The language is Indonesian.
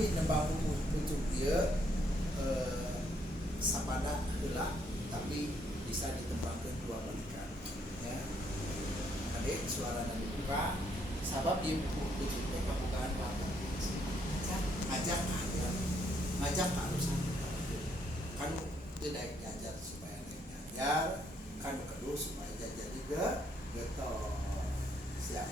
tapi nemba pucuk dia sapada heula tapi bisa ditembangkeun dua balikan ya. Adik suarana dibuka sabab di pucuk teh kabogaan warna ngajak harus kan teu daek ngajar supaya daek ngajar kan kedua supaya jadi getol siap.